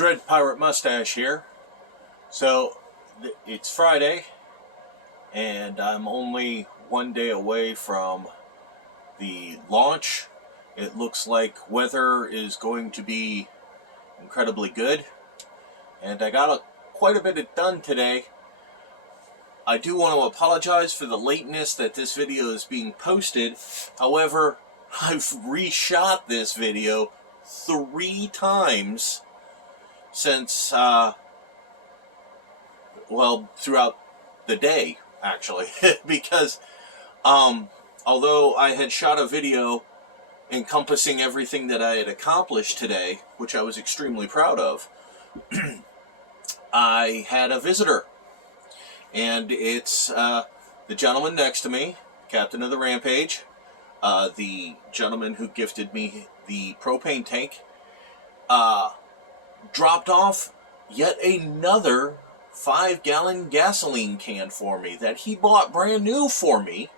Dread Pirate Mustache here. So, it's Friday, and I'm only one day away from the launch. It looks like weather is going to be incredibly good, and I got quite a bit done today. I do want to apologize for the lateness that this video is being posted. However, I've reshot this video 3 times since, throughout the day, actually. Because, although I had shot a video encompassing everything that I had accomplished today, which I was extremely proud of, I had a visitor. And it's the gentleman next to me, captain of the Rampage, the gentleman who gifted me the propane tank, dropped off yet another 5-gallon gasoline can for me that he bought brand new for me.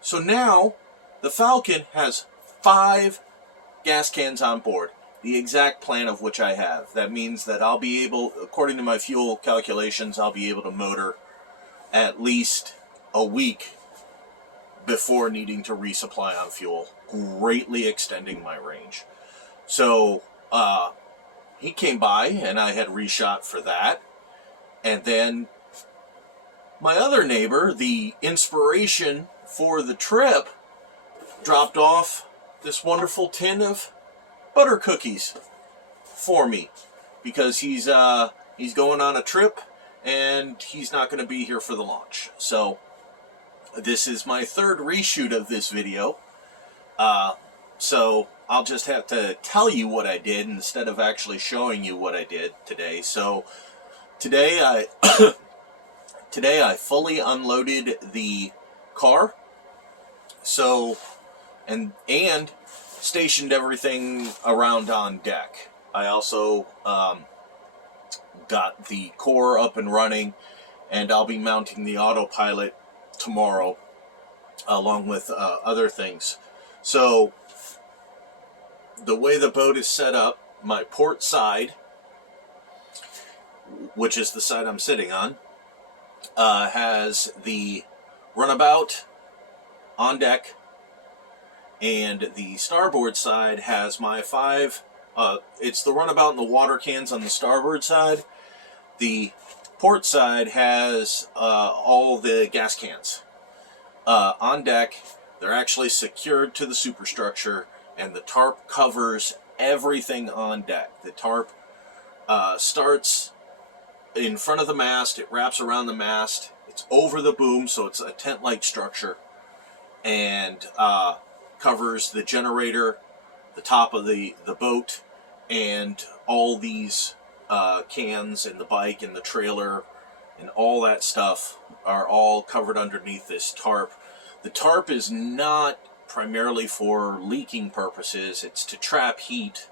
So now the Falcon has 5 gas cans on board, the exact plan of which I have. That means that I'll be able, according to my fuel calculations, I'll be able to motor at least a week before needing to resupply on fuel, greatly extending my range. So, he came by, and I had reshot for that. And then my other neighbor, the inspiration for the trip, dropped off this wonderful tin of butter cookies for me, because he's going on a trip and he's not going to be here for the launch. So this is my 3rd reshoot of this video. So I'll just have to tell you what I did instead of actually showing you what I did today. So today I fully unloaded the car. So and stationed everything around on deck. I also got the core up and running, and I'll be mounting the autopilot tomorrow along with other things. So the way the boat is set up, my port side, which is the side I'm sitting on, has the runabout on deck, and the starboard side has my 5, it's the runabout and the water cans on the starboard side. The port side has all the gas cans. On deck, they're actually secured to the superstructure, and the tarp covers everything on deck. The tarp starts in front of the mast, it wraps around the mast, it's over the boom, so it's a tent-like structure, and covers the generator, the top of the boat, and all these cans and the bike and the trailer and all that stuff are all covered underneath this tarp. The tarp is not primarily for leaking purposes. It's to trap heat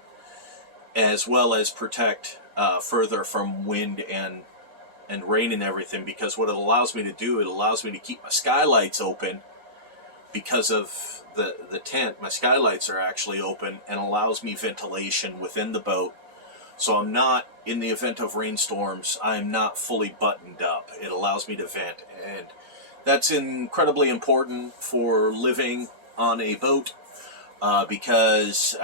as well as protect further from wind and rain and everything, because what it allows me to do, it allows me to keep my skylights open. Because of the tent, my skylights are actually open, and allows me ventilation within the boat. So I'm not, in the event of rainstorms, I'm not fully buttoned up. It allows me to vent, and that's incredibly important for living on a boat, because,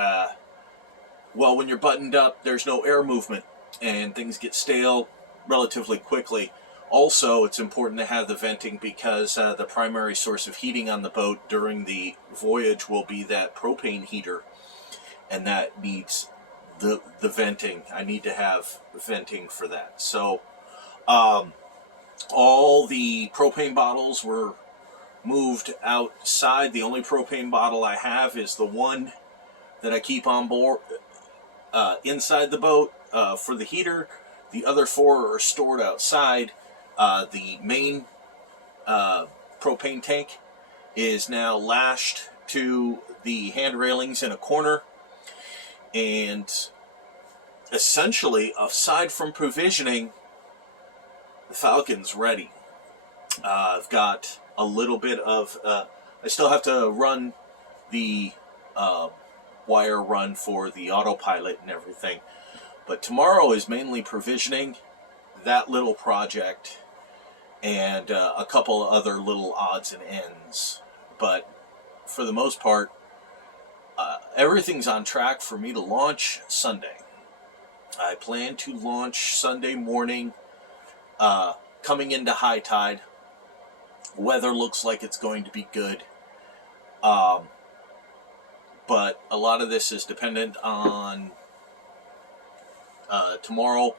when you're buttoned up, there's no air movement, and things get stale relatively quickly. Also, it's important to have the venting, because the primary source of heating on the boat during the voyage will be that propane heater, and that needs the venting. I need to have venting for that. So all the propane bottles were moved outside. The only propane bottle I have is the one that I keep on board inside the boat for the heater. The other 4 are stored outside. The main propane tank is now lashed to the hand railings in a corner, and essentially, aside from provisioning, the Falcon's ready. I've got a little bit of, I still have to run the wire run for the autopilot and everything, But tomorrow is mainly provisioning, that little project, and a couple other little odds and ends. But for the most part, everything's on track for me to launch Sunday. I plan to launch Sunday morning, coming into high tide. Weather looks like it's going to be good. But a lot of this is dependent on tomorrow.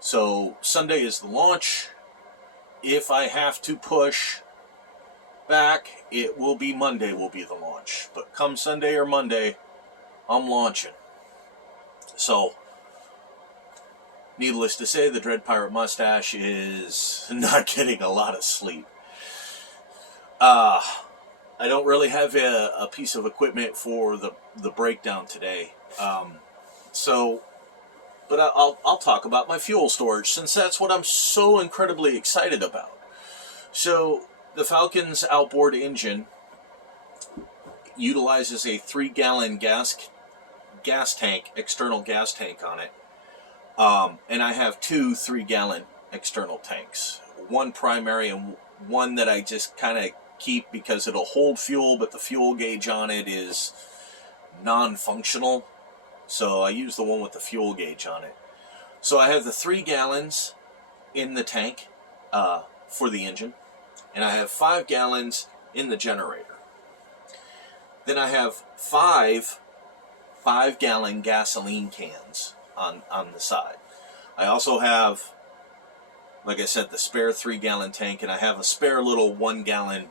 So Sunday is the launch. If I have to push back, it will be Monday will be the launch. But come Sunday or Monday, I'm launching. So, needless to say, the Dread Pirate Mustache is not getting a lot of sleep. I don't really have a piece of equipment for the breakdown today. But I'll talk about my fuel storage, since that's what I'm so incredibly excited about. So, the Falcon's outboard engine utilizes a 3-gallon gas tank, external gas tank on it. And I have 2 3-gallon external tanks. One primary and one that I just kind of keep because it'll hold fuel, but the fuel gauge on it is non-functional. So I use the one with the fuel gauge on it. So I have the 3 gallons in the tank for the engine, and I have 5 gallons in the generator. Then I have 5-gallon gasoline cans on the side. I also have, like I said, the spare 3-gallon tank, and I have a spare little 1-gallon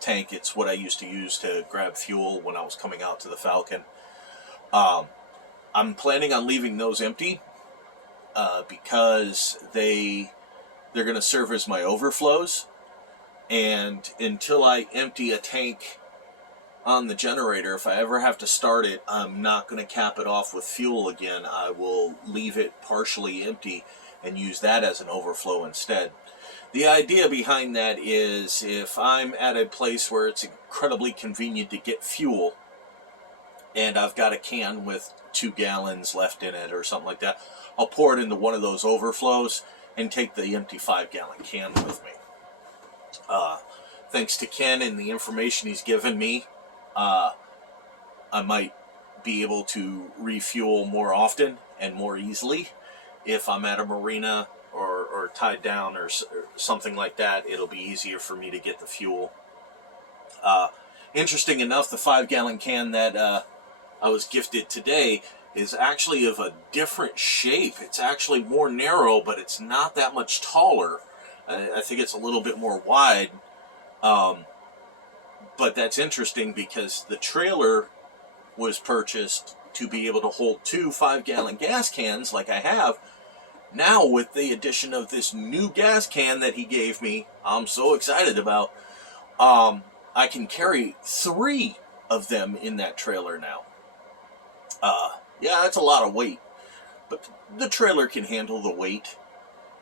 tank. It's what I used to use to grab fuel when I was coming out to the Falcon. I'm planning on leaving those empty because they're going to serve as my overflows. And until I empty a tank on the generator, if I ever have to start it, I'm not going to cap it off with fuel again. I will leave it partially empty and use that as an overflow instead. The idea behind that is, if I'm at a place where it's incredibly convenient to get fuel, and I've got a can with 2 gallons left in it or something like that, I'll pour it into one of those overflows and take the empty 5-gallon can with me. Thanks to Ken and the information he's given me, I might be able to refuel more often and more easily. If I'm at a marina or tied down or something like that, it'll be easier for me to get the fuel. Interesting enough, the 5-gallon can that I was gifted today is actually of a different shape. It's actually more narrow, but it's not that much taller. I think it's a little bit more wide. But that's interesting because the trailer was purchased to be able to hold 2 5-gallon gas cans like I have. Now, with the addition of this new gas can that he gave me, I'm so excited about, I can carry 3 of them in that trailer now. Yeah, that's a lot of weight, but the trailer can handle the weight.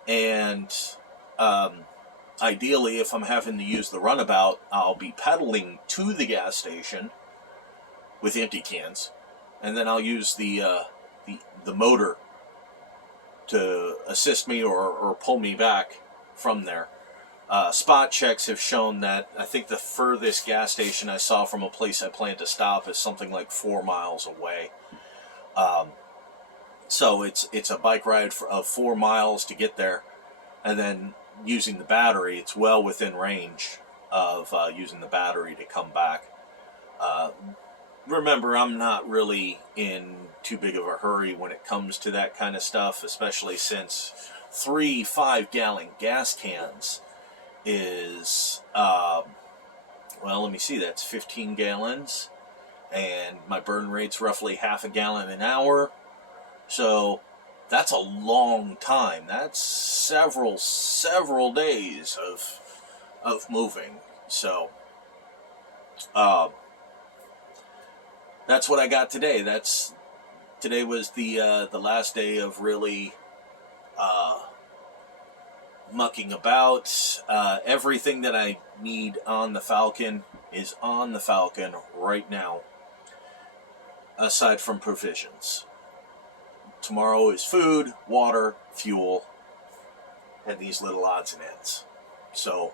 And ideally, if I'm having to use the runabout, I'll be pedaling to the gas station with empty cans, and then I'll use the motor to assist me or pull me back from there. Spot checks have shown that I think the furthest gas station I saw from a place I plan to stop is something like 4 miles away. So it's a bike ride of 4 miles to get there, and then using the battery, it's well within range of using the battery to come back. Remember, I'm not really in too big of a hurry when it comes to that kind of stuff, especially since 3 5-gallon gas cans is, well, let me see, that's 15 gallons, and my burn rate's roughly half a gallon an hour, so that's a long time. That's several days of moving. So that's what I got today. Today was the last day of really mucking about. Everything that I need on the Falcon is on the Falcon right now, aside from provisions. tomorrow is food, water, fuel, and these little odds and ends. So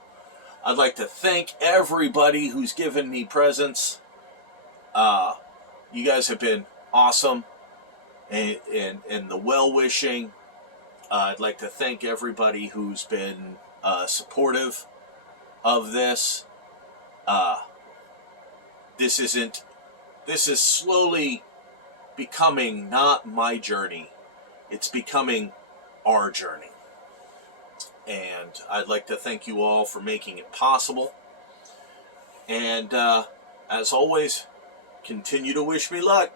I'd like to thank everybody who's given me presents. You guys have been awesome, and the well-wishing. I'd like to thank everybody who's been supportive of this. This is slowly becoming not my journey. It's becoming our journey. And I'd like to thank you all for making it possible. And as always, continue to wish me luck.